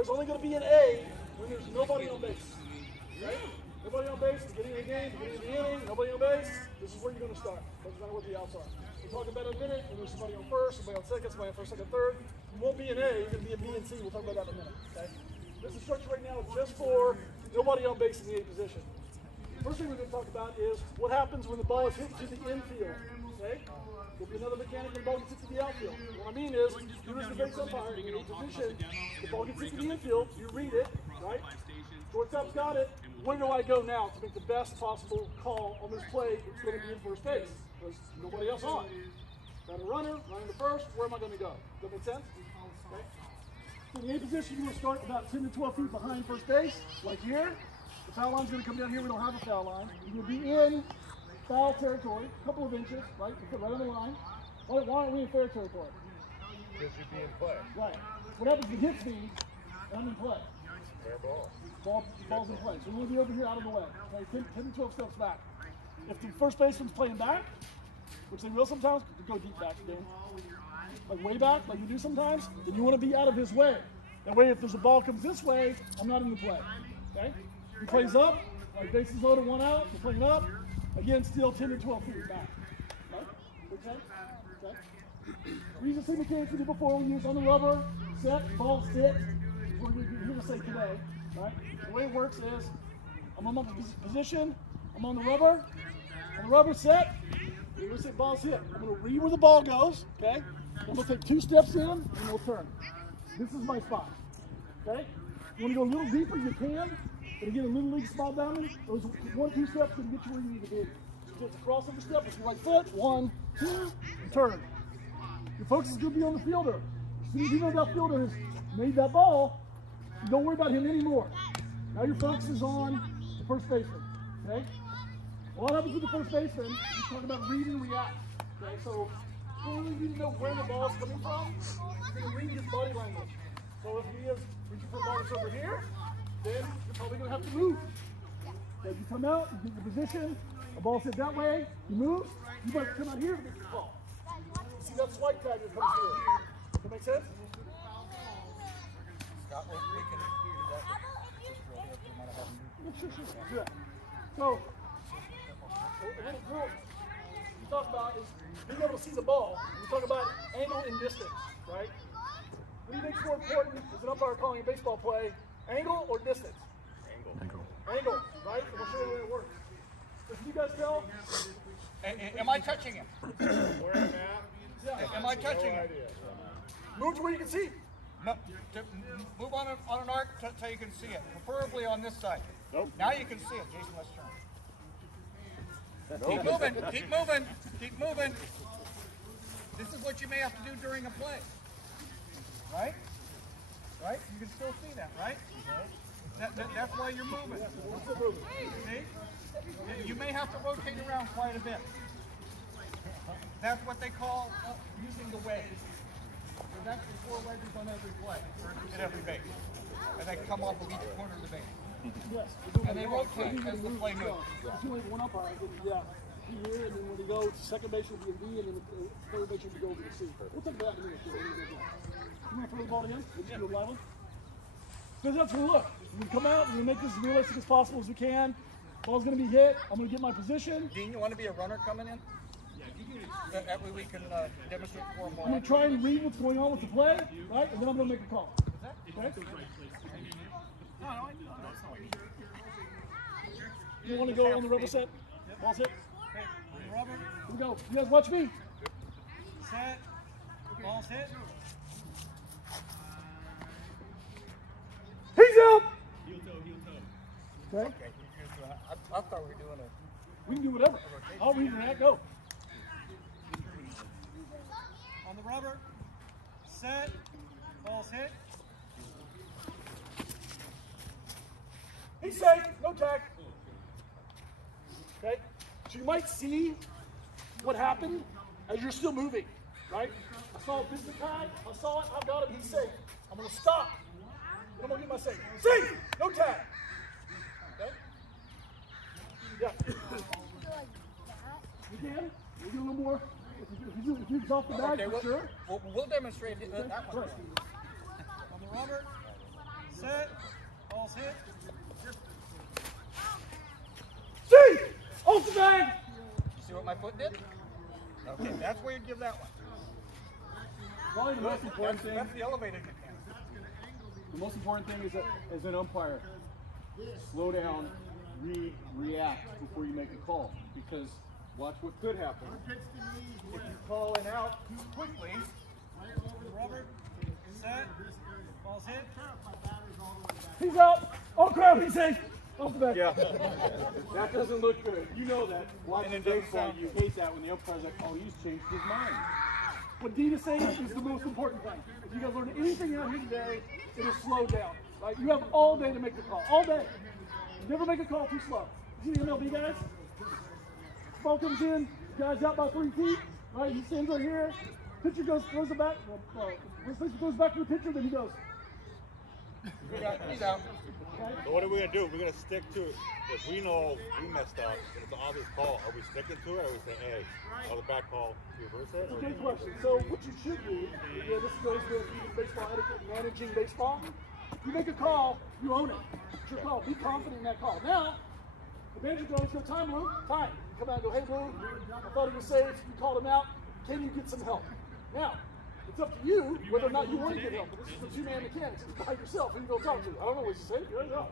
It's only going to be an A when there's nobody on base. Right? Nobody on base, beginning of the game, beginning of the inning, nobody on base. This is where you're going to start. Doesn't matter what the outs are. We'll talk about it in a minute when there's somebody on first, somebody on second, somebody on first, second, third. You won't be an A, you're going to be a B and C. We'll talk about that in a minute. Okay? This instruction right now is just for nobody on base in the A position. First thing we're going to talk about is what happens when the ball is hit to the infield. Okay? There'll be another mechanic when the ball gets hit to the outfield. What I mean is, you as the base umpire, in a position, the ball gets hit to the infield, you read it, right? Shortstop's got it. Where do I go now to make the best possible call on this play? It's going to be in first base because nobody else on. Got a runner, running to first. Where am I going to go? Does that make sense? Okay. So in the A position, you're going to start about 10 to 12 feet behind first base, like here. The foul line's going to come down here. We don't have a foul line. You're going to be in foul territory, a couple of inches, right? You put right on the line. Why aren't we in fair territory? Because you'd be in play. Right. What happens if it hits me and I'm in play? Fair ball. Ball's in play. So we're going to be over here out of the way. Okay, 10 to 12 steps back. If the first baseman's playing back, which they will sometimes, go deep back again. Like way back, like you do sometimes, then you want to be out of his way. That way, if there's a ball comes this way, I'm not in the play. Okay? He plays up, like bases loaded, one out, you're playing up. Again, still 10 to 12 feet back. Okay? Make sense? Okay? We just see mechanics we did before. We use on the rubber, set, ball, sit. We're here to say today. Right? The way it works is, I'm on my position, I'm on the rubber set, we're going to say ball's hit. I'm going to read where the ball goes, okay? I'm going to take 2 steps in, and we'll turn. This is my spot, okay? You want to go a little deeper, you can, but again, a little league spot diamond, those 1, 2 steps can get you where you need to be. Just a crossover step with your right foot, 1, 2, and turn. Your focus is going to be on the fielder. As soon as you know that fielder has made that ball, don't worry about him anymore. Now your focus is on the first baseman. Okay? What happens with the first baseman? You talk about read and react. Okay, so you really need to know where the ball is coming from. You're going to read his body language. So if he is reaching for a ball that's over here, then you're probably going to have to move. Okay, you come out, you get your position, a ball hit that way, you move, you might come out here to get your ball. You see that swipe tag that comes through. Does that make sense? Sure. So, a little drill you talk about is being able to see the ball. We talk about angle and distance, right? What do you think is more important as an umpire calling a baseball play, angle or distance? Angle. Angle, right? And we'll show you the way it works. So can you guys tell? Am I touching him? Where I'm at? Yeah. Am I touching him? Move to where you can see. No, move on an arc so you can see it, preferably on this side. Nope. Now you can see it. Jason, let's turn. Keep moving, keep moving, keep moving. This is what you may have to do during a play. Right? Right? You can still see that, right? That's why you're moving. See? You may have to rotate around quite a bit. That's what they call using the wedge. There's actually 4 wedges on every play, at every base. And they come off of each corner of the base. Yes. And they rotate as the play moves. If you one umpire, yeah. Here, and then when you go to second base, will be a B, and then the third base will go over to C. We'll talk about that in a minute. You want to throw the ball in? We'll just do a live one. Because that's where we look. We come out, and we make this as realistic as possible as we can. Ball's going to be hit. I'm going to get my position. Dean, you want to be a runner coming in? That way we can demonstrate for a ball. I'm going to try and read what's going on with the play, right? And then I'm going to make a call. Okay? You want to go on the rubber set? Ball's hit. Rubber. Here we go. You guys watch me. Set. Ball's hit. He's out. Heel toe. Okay. I thought we were doing a... We can do whatever. I'll read and react. Go. On the rubber. Set. Ball's hit. He's safe. No tag. Okay? So you might see what happened as you're still moving, right? I saw a business tag. I saw it. I've got him. He's safe. I'm going to stop. And I'm going to get my safe. Safe! No tag. Okay? Yeah. You can. We'll do a little more. If you off the bag, Okay, for sure. We'll demonstrate that one. Right. On the rubber. foot did? Okay, that's where you give that one. Probably the most important thing. That's the elevated mechanic. The most important thing is that as an umpire, slow down, read, react before you make a call. Because watch what could happen. If you call it out too quickly, Robert, set, ball's hit. he's out. Oh crap, he's safe. Off the back. Yeah. That doesn't look good. You know that. Watching And it doesn't baseball, sound you hate that when the umpire's like, oh, he's changed his mind. What Dean is saying is the most important thing. If you guys learn anything out here today, it is slow down. Right? You have all day to make the call. All day. Never make a call too slow. You see the MLB guys? Ball comes in, guy's out by 3 feet. Right? He stands right here. Pitcher throws it back. Goes back to the pitcher, then he goes. He's out. Okay? So what are we gonna do? We're gonna stick to it. If we know we messed up and it's an obvious call, are we sticking to it or are we saying, hey, on the back call, reverse it? Or Good question. So what you should do, this goes with baseball etiquette, managing baseball. You make a call, you own it. It's your call. Be confident in that call. Now, the manager can always go, time, Lou, time. You come out and go, hey, Lou, I thought he was safe. You called him out. Can you get some help? Now, it's up to you whether or not you want to get help. This is the two-man mechanics. It's by yourself. Who you go talk to? I don't know what you say. I don't know.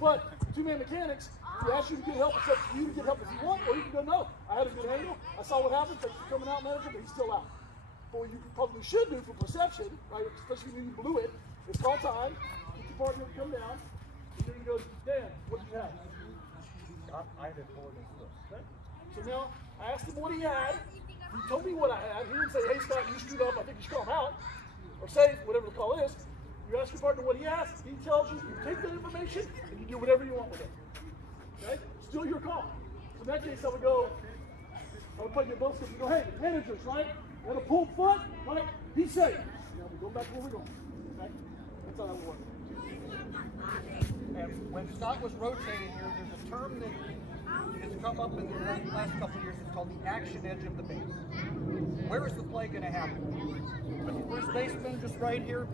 But two-man mechanics, if you ask you to get help, it's up to you to get help if you want, or you can go, no, I had a good angle. I saw what happened. Thanks for coming out, manager, but he's still out. But what you probably should do for perception, right, especially when you blew it, is call time, get your partner to come down, and then he goes, Dan, what did you have? I didn't pull it in. Okay? So now, I asked him what he had. He told me what I had. He didn't say, hey, Scott, you screwed up. I think you should call him out. Or say, whatever the call is. You ask your partner what he asked. He tells you. You take that information, and you do whatever you want with it. Okay? Still your call. So in that case, I would go, I would play your both sides and go, hey, managers, right? Got a pulled foot, right? He's safe. Now we go back to where we're going. Okay? That's how that would work. And when Scott was rotating here, there's a term that has come up in the last couple of years. It's called the action edge of the base. Where is the play going to happen? With the first baseman just right here,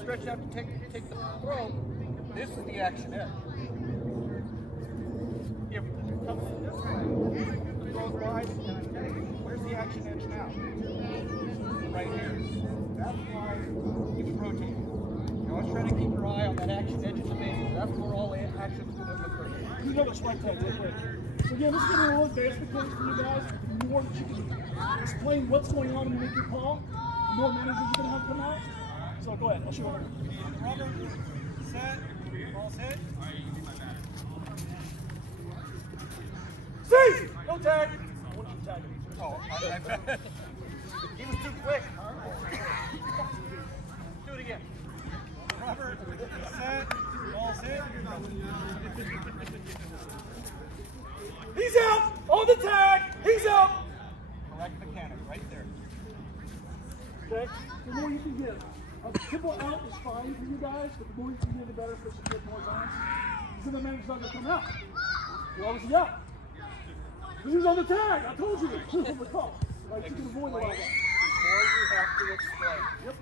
stretched out to take the throw, this is the action edge. If it comes in this way, the throw's wide, where's the action edge now? Right here. That's why he was rotating. You're always trying to keep your eye on that action edge of the base. That's where all the action's going to occur. You know the strike tag real quick. So again, this is going to be a little advanced mechanics for you guys. The more that you can explain what's going on when you make your call, the more managers you're going to have come out. So go ahead, I'll show you. Robert, set, ball's hit. See! No tag! I want you to tag him. Oh, I bet. He was too quick. Do it again. Robert, set, ball's hit. He's out! On the tag! He's out! Correct mechanic, right there. Okay? The more you can give. A simple out is fine for you guys, but the more you can give, the better, especially if you get more times. So the manager's not going to come out. Why was he out? Because he was on the tag! I told you this! On the call. Like, you can avoid a lot of that. Before you have to explain. Yep.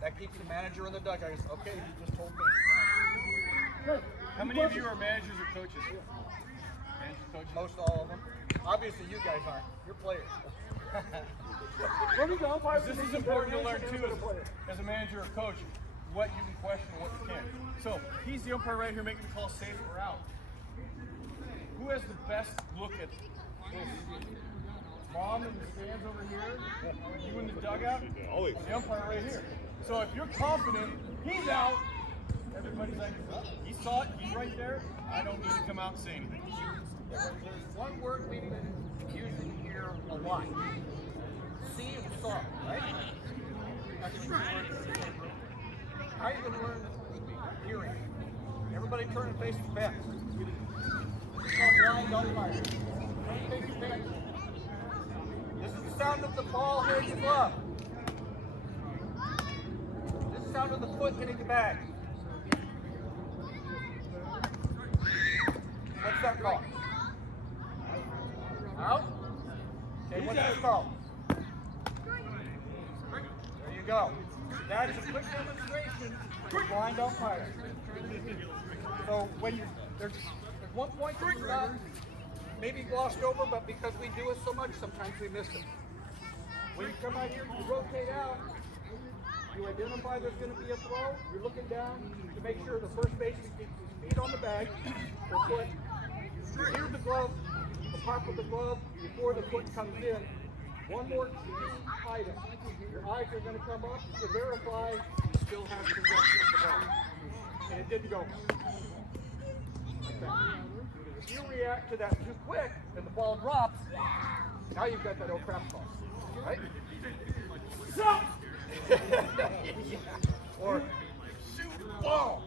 That keeps the manager in the dugout. He says, okay, you just told me. Okay. How many of you are managers or coaches? Managers, coaches? Most all of them. Obviously, you guys aren't. You're players. Learning to umpire This is a important to better learn manager and a too better player. as a manager or coach, what you can question and what you can't. So he's the umpire right here making the call safe or out. Who has the best look at this? Mom in the stands over here, you in the dugout, Always. the umpire right here. So if you're confident, he's out, everybody's like, oh, he saw it, he's right there, I don't need to come out and say anything. There's one word we usually hear a lot. See and saw, right? That's what you learn. How are you going to learn hearing? Everybody turn and face the fence. It's called blind umpire. Turn and face the fence. This is the sound of the ball hitting the glove. This is the sound of the foot hitting the bag. What's that called? Out? Okay, what's this called? There you go. That is a quick demonstration of blind umpire. So when you there's one point to stop, maybe glossed over, but because we do it so much, sometimes we miss it. When you come out here, you rotate out, you identify there's going to be a throw, you're looking down to make sure the first baseman keeps his feet on the bag, or foot. You hear the glove, the pop of the glove before the foot comes in. One more key item. Your eyes are going to come up to verify you still have possession of the ball. And it didn't go. Like that. If you react to that too quick and the ball drops, now you've got that oh crap call. Right? Or shoot ball.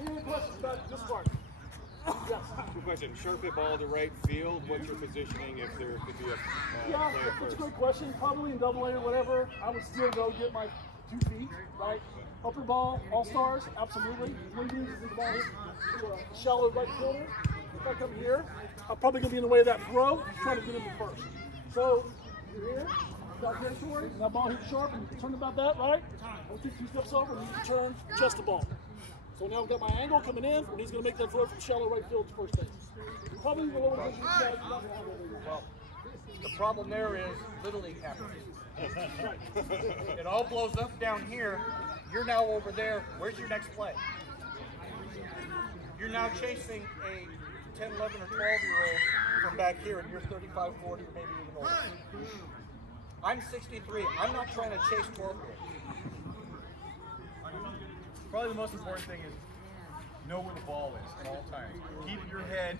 Any questions about this part? Yes. Good question. Sharp hit ball to right field. What's your positioning if there could be a Yeah, player that's a first? great question. Probably in double A or whatever, I would still go get my 2 feet, right? Upper ball, all-stars, absolutely. What do you do is the ball hits to a shallow right fielder. If I come here, I'm probably going to be in the way of that throw, trying to get him to first. So, you're here, got territory, and that ball hits sharp, and you turn about that, right? I'll take 2 steps over, and you can turn, chest the ball. So now I've got my angle coming in, and he's going to make that throw from shallow right field to first base. Probably the lower position guys not going to have it. Well, the problem there is Little League happens. It all blows up down here. You're now over there. Where's your next play? You're now chasing a 10, 11, or 12-year-old from back here, and you're 35, 40, or maybe even older. I'm 63. I'm not trying to chase 12-year-olds. Probably the most important thing is know where the ball is at all times. Keep your head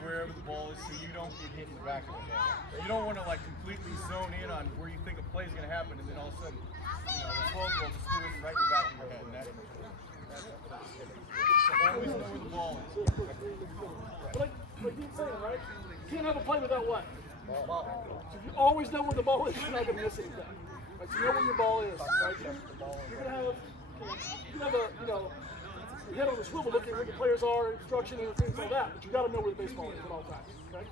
wherever the ball is so you don't get hit in the back of the head. You don't want to like completely zone in on where you think a play is going to happen and then all of a sudden, the 12 ball just threw it right in the back of your head. And so always know where the ball is. Like you saying, right? You can't have a play without what? So if you always know where the ball is, you're not going to miss anything. Right? So you know where your ball is, right? You're going to have, your head on the swivel looking at where the players are, instruction and things like that, but you got to know where the baseball is at all times, okay?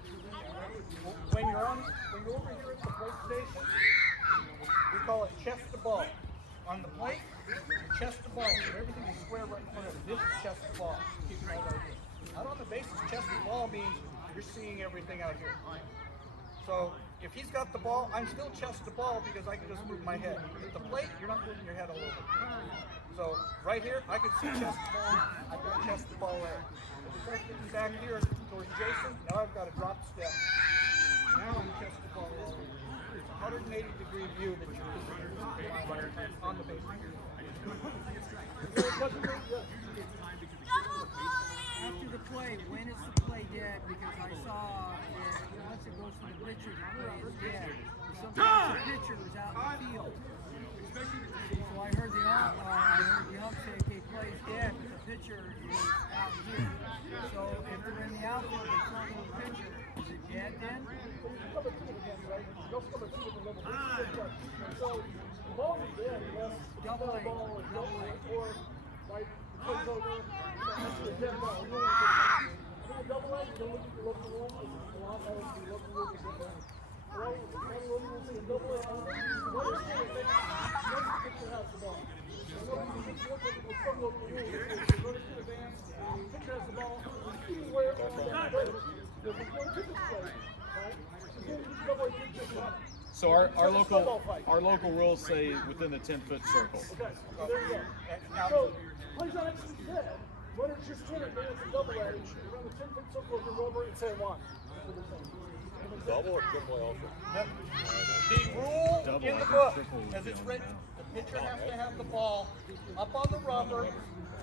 When you're over here at the plate station, we call it chest the ball. On the plate, chest the ball. So everything is square right in front of you. This is chest the ball. Keep it all right here. Out on the bases, chest the ball means you're seeing everything out here. So if he's got the ball, I'm still chest the ball because I can just move my head. At the plate, you're not moving your head all over. So right here, I can see chest the ball. I've got chest the ball there. If it starts getting back here towards Jason, now I've got to drop step. Now I'm chest the ball all over. It's a 180-degree view that you can see on the base. After the play, when is the play dead? Because I saw that once it goes to the pitcher, the play is dead. Sometimes the pitcher is out in the field. So I heard the ump say, okay, play's dead, but the pitcher is out here. So if they're in the outfield, they throw to the pitcher, is it dead then? Double A. So our local rules say within the 10-foot circle. Okay, so there you go. So, plays on exit dead. Runners just 10 advance and double A. Around the 10-foot circle of your rubber and say 1. Double or triple A also? The rule in the book, as it's written, the pitcher has to have the ball up on the rubber,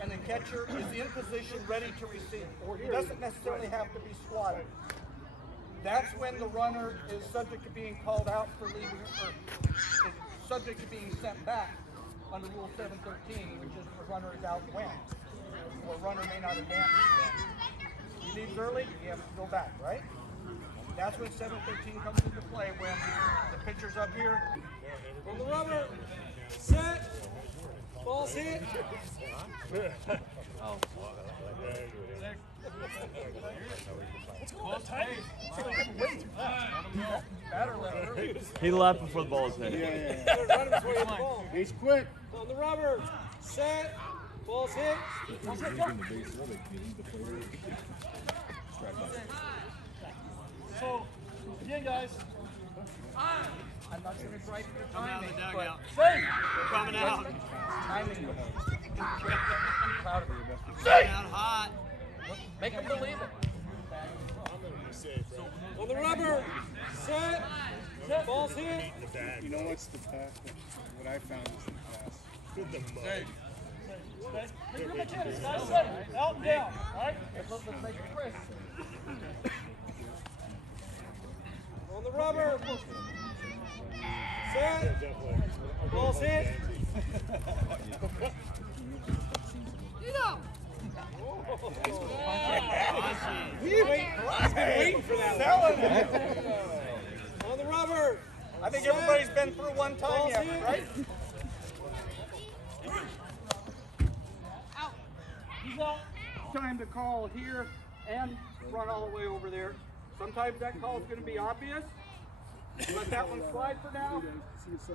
and the catcher is in position ready to receive. He doesn't necessarily have to be squatted. That's when the runner is subject to being called out for leaving, or is subject to being sent back under Rule 713, which is the runner is out when, or runner may not advance. He leaves early, he has to go back, right? That's when 713 comes into play, when the pitcher's up here. On the rubber, set, ball's hit. He left before the ball was hit. He's quick. On the rubber, set, Ball's hit. Ball's hit, go. So, again, guys. I'm not sure it's right for the timing, Coming out of the but dugout. Safe. Coming out. timing. Coming out hot. Make them believe it. On the rubber. Set. Ball's hit. You know what's the pass? What I found is the pass. Okay. Make your mechanics, guys. Safe. Out and down. All right? Let's make it crisp. On the rubber. Set. Ball's hit. Waiting for that one. On the rubber. I think everybody's been through one time Ball's yet, hit. right? He's out. Time to call here and run all the way over there. Sometimes that call is going to be obvious. Let that one slide for now.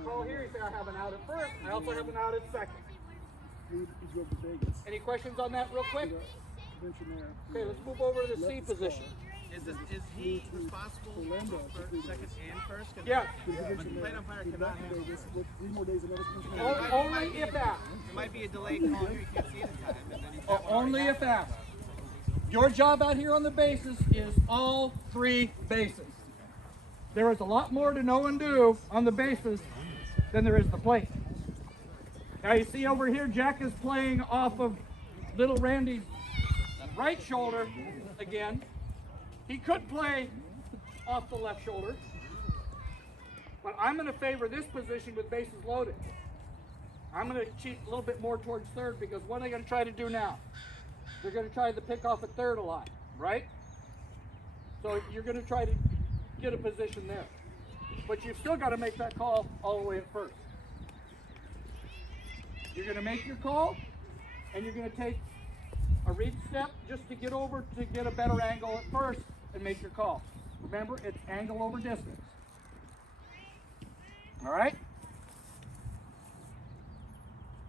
Call here, you say I have an out at first. I also have an out at second. He drove to Vegas. Any questions on that real quick? Convention there. Okay, let's move over to the C position. Is he responsible for second and first? Yeah, The convention there. umpire He cannot left handle Vegas with 3 more days of notice. only if asked. There might be a delayed call here, you can't see it in time, and then he's got one Only already if asked. Your job out here on the bases is all 3 bases. There is a lot more to know and do on the bases than there is the plate. Now you see over here, Jack is playing off of little Randy's right shoulder again. He could play off the left shoulder, but I'm going to favor this position with bases loaded. I'm going to cheat a little bit more towards third because what are they going to try to do now? They're going to try to pick off at third a lot, right? So you're going to try to get a position there. But you've still got to make that call all the way at first. You're going to make your call, and you're going to take a read step just to get over to get a better angle at first and make your call. Remember, it's angle over distance. All right?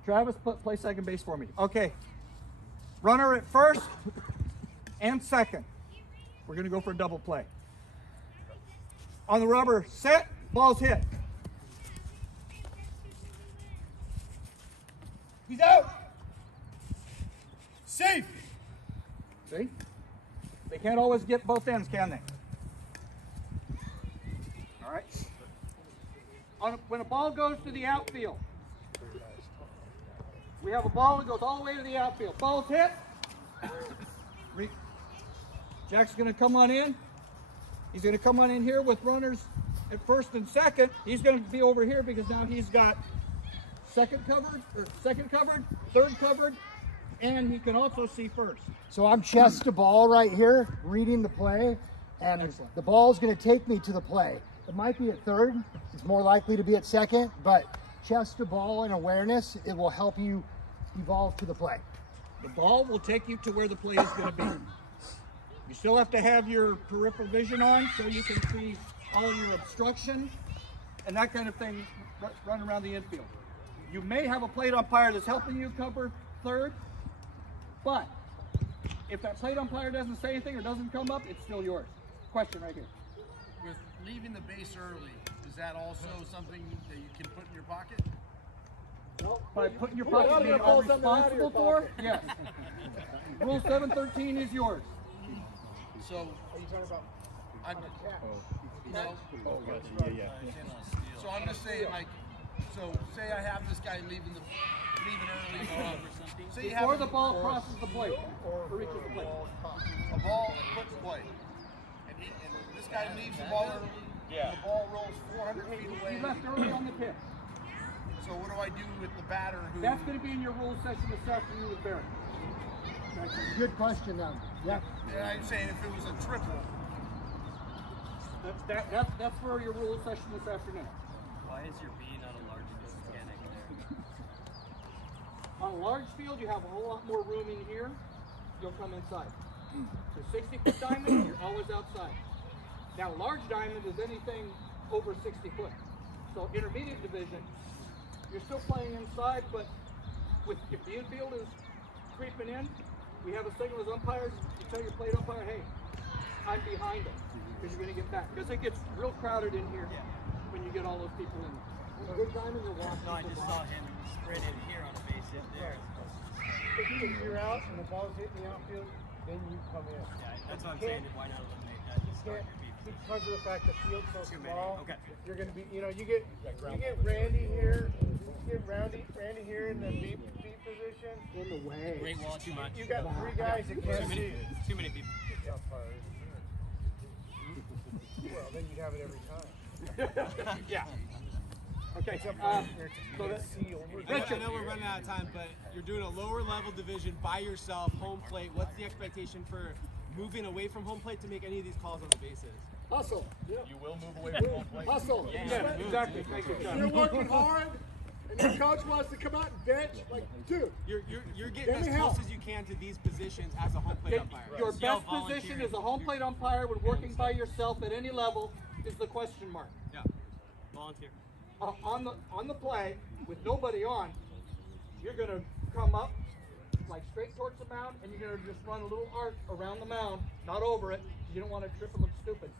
Travis, play second base for me. Okay. Runner at first and second. We're going to go for a double play. On the rubber, set, ball's hit. He's out. Safe. See? They can't always get both ends, can they? All right. When a ball goes to the outfield, we have a ball that goes all the way to the outfield. Ball's hit. Jack's going to come on in. He's going to come on in here with runners at first and second. He's going to be over here because now he's got second covered, third covered, and he can also see first. So I'm chest to ball right here, reading the play, and Excellent. the ball is going to take me to the play. It might be at third. It's more likely to be at second, but chest to ball and awareness, it will help you evolve to the play. The ball will take you to where the play is going to be. You still have to have your peripheral vision on so you can see all your obstruction and that kind of thing run around the infield. You may have a plate umpire that's helping you cover third, but if that plate umpire doesn't say anything or doesn't come up, it's still yours. Question right here. With leaving the base early, is that also something that you can put in your pocket? By putting your pocket being all responsible for, yes. Rule 713 is yours. So, are you talking about? No. So I'm just saying, like, so say I have this guy leaving early or something. Say you have Before the ball crosses the plate or reaches the plate. a ball that puts play, and this guy leaves the ball early. Yeah. And the ball rolls 400 feet away. He left early on the pitch. So what do I do with the batter who? That's going to be in your rules session this afternoon with Barry. Good question, then. Yeah. Yeah, I'm saying if it was a triple. That's for your rules session this afternoon. Why is your B not a large mechanic there? On a large field, you have a whole lot more room in here. You'll come inside. So 60-foot diamond, you're always outside. Now, large diamond is anything over 60 foot. So intermediate division, you're still playing inside, but if the infield is creeping in, we have a signal as umpires. You tell your plate umpire, hey, I'm behind them, because you're going to get back. Because it gets real crowded in here when you get all those people in. Good time in your walk. No, I just saw him sprint in here on a base hit there. If you're out and the ball's hitting the outfield, then you come in. Yeah, that's what I'm saying. Why not eliminate that? Just start your beat. Because of the fact the field's so Too many. small, Okay. you're going to be, you get Randy here, Randy here in the beat position. In the way. Great wall, too much. You got 3 guys that can't see it. Too many people. Well, then you'd have it every time. Yeah. Okay, so that's I know we're running out of time, but you're doing a lower level division by yourself, home plate. What's the expectation for moving away from home plate to make any of these calls on the bases? Hustle. Yeah. You will move away from home plate. Hustle. yeah, exactly. Thank you, John. You're working hard, and your coach wants to come out and bench. Like, dude, You're getting Let me as close help. as you can to these positions as a home plate umpire. Your Yell best position volunteering. as a home plate umpire when working by yourself at any level is the question mark. Yeah. Volunteer. On the play with nobody on, you're gonna come up like straight towards the mound, and you're gonna just run a little arc around the mound, not over it. You don't want to trip and look stupid.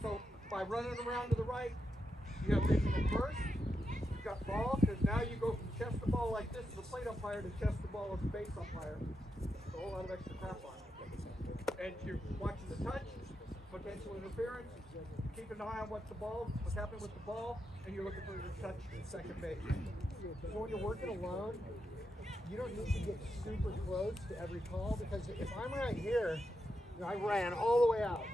So by running around to the right, you have reachable first. You've got ball, because now you go from chest to ball like this as a plate umpire to chest to ball as a base umpire. There's a whole lot of extra crap on it. And you're watching the touch, potential interference. Keep an eye on what's happening with the ball, and you're looking for the touch at second base. So when you're working alone, you don't need to get super close to every call, because if I'm right here, I ran all the way out.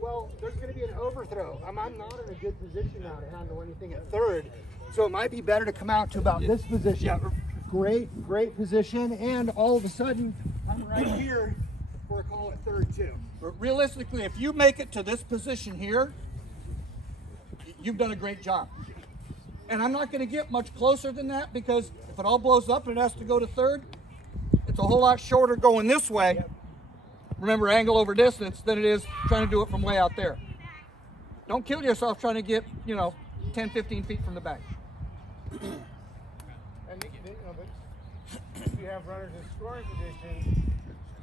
Well, there's going to be an overthrow. I'm not in a good position now to handle anything at third. So it might be better to come out to about this position. Great position, and all of a sudden, I'm right here for a call at third too. But realistically, if you make it to this position here, you've done a great job. And I'm not going to get much closer than that, because if it all blows up and it has to go to third, it's a whole lot shorter going this way. Remember, angle over distance, than it is trying to do it from way out there. Don't kill yourself trying to get, 10, 15 feet from the back. And but if you have runners in scoring position,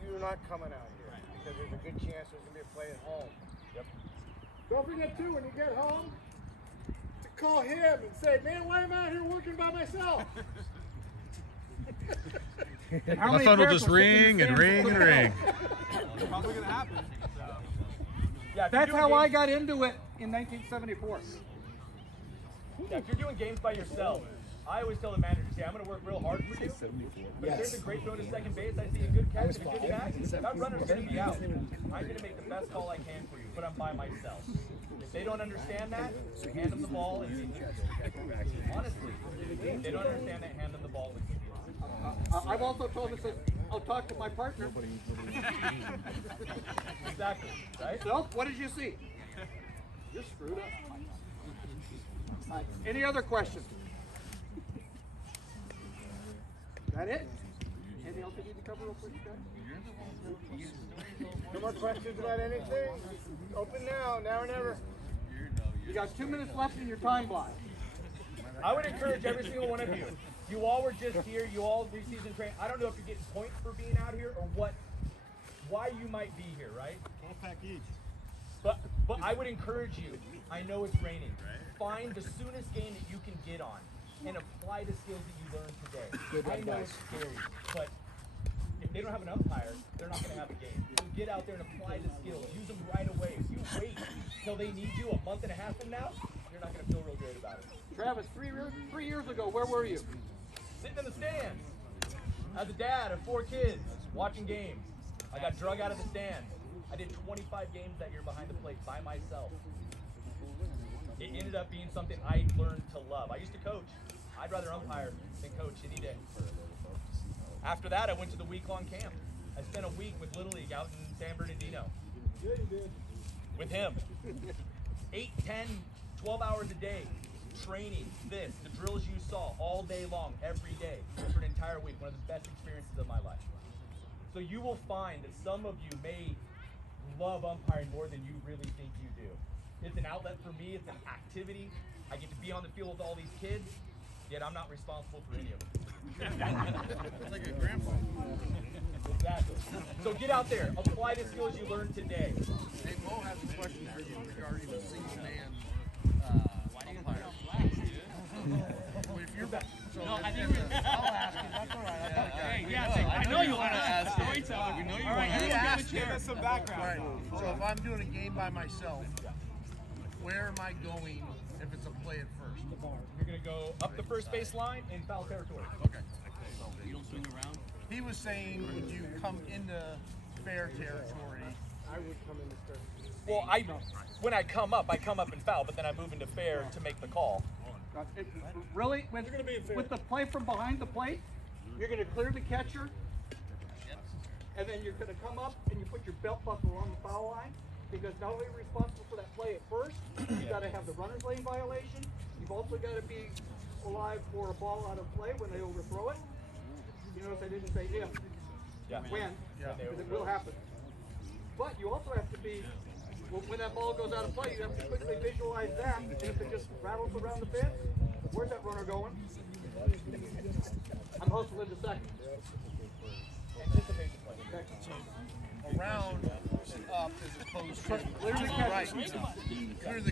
you're not coming out here because there's a good chance there's going to be a play at home. Yep. don't forget too, when you get home, to call him and say, man, why am I out here working by myself? My phone will just ring and ring and ring. It's probably going to happen. So. Yeah, That's how I got into it in 1974. Yeah, if you're doing games by yourself, I always tell the manager, say, I'm going to work real hard for you. But if there's a great throw to second base, I see a good catch and a good catch, that runner's going to be out. I'm going to make the best call I can for you, but I'm by myself. If they don't understand that, hand them the ball and honestly, if they don't understand that, hand them the ball and I've also told him, I'll talk to my partner. Exactly, right? So, what did you see? You're screwed up. Any other questions? That it? Anything else you need to cover real quick, guys? No more questions about anything? Open now or never. You got 2 minutes left in your time block. I would encourage every single one of you. You all were just here. You all preseason train. I don't know if you're getting points for being out here or why you might be here, right? But I would encourage you. I know it's raining. Find the soonest game that you can get on and apply the skills that you learned today. I know it's scary, but if they don't have an umpire, they're not going to have a game. So get out there and apply the skills. Use them right away. If you wait till they need you a month and a half from now, you're not going to feel real good about it. Travis, 3 years ago, where were you? Sitting in the stands. As a dad of 4 kids, watching games. I got drug out of the stands. I did 25 games that year behind the plate by myself. It ended up being something I learned to love. I used to coach. I'd rather umpire than coach any day. After that, I went to the week-long camp. I spent a week with Little League out in San Bernardino. Yeah, you did. With him. 8, 10, 12 hours a day. Training, the drills you saw all day long, every day, for an entire week. One of the best experiences of my life. So you will find that some of you may love umpiring more than you really think you do. It's an outlet for me, it's an activity. I get to be on the field with all these kids, yet I'm not responsible for any of them. It's like a grandpa. Exactly. So get out there, apply the skills you learned today. Hey, Mo has a question for you regarding the single man umpire. Well, if you're back, so No, I if- think if the- I'll ask you. That's all right. I thought I know you want to ask. We know you want to ask. Give us some background. Right. So if I'm doing a game by myself, where am I going if it's a play at first? You're going to go up the first base line in foul territory. Okay. You don't swing around? He was saying, would you come into fair territory? I would come into fair. Well, when I come up in foul, but then I move into fair to make the call. Really, with the play from behind the plate, you're going to clear the catcher, and then you're going to come up and you put your belt buckle on the foul line, because not only are you responsible for that play at first, you've got to have the runner's lane violation. You've also got to be alive for a ball out of play when they overthrow it. You notice I didn't say if, when, because it will happen. But you also have to be, when that ball goes out of play, you have to quickly visualize that, and if it just rattles around the fence, where's that runner going? I'm hustling to second. Anticipate the play. Okay. Around, up, as opposed to right. Clear the